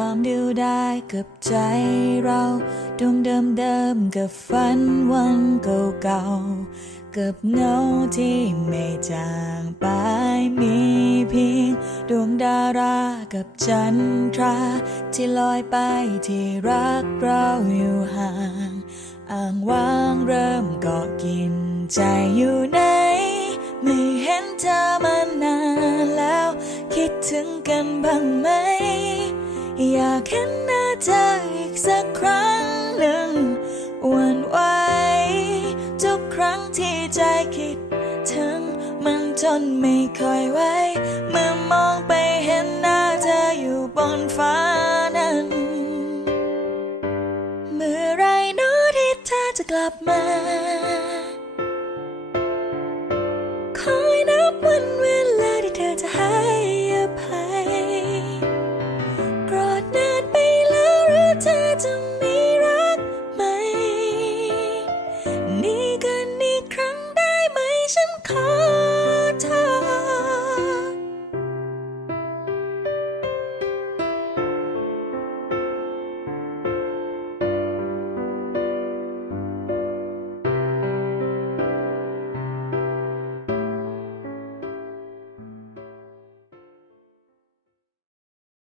ความเดียวดายกับใจเราดวงเดิมเดิมๆกับฝันวันเก่าๆกับเงาที่ไม่จางไปมีเพียงดวงดารากับจันทราที่ลอยไปที่รักเราอยู่ห่างอ่างว่างเริ่มเกาะกินใจอยู่ไหนไม่เห็นเธอมานานแล้ว คิดถึงกันบ้างไหม อยากเห็นหน้าเธออีกสักครั้งหนึ่งวันไหวทุกครั้งที่ใจคิดถึงมันทนไม่ค่อยไหวเมื่อมองไปเห็นหน้าเธออยู่บนฟ้านั้น เมื่อไรเน้อที่เธอจะกลับมา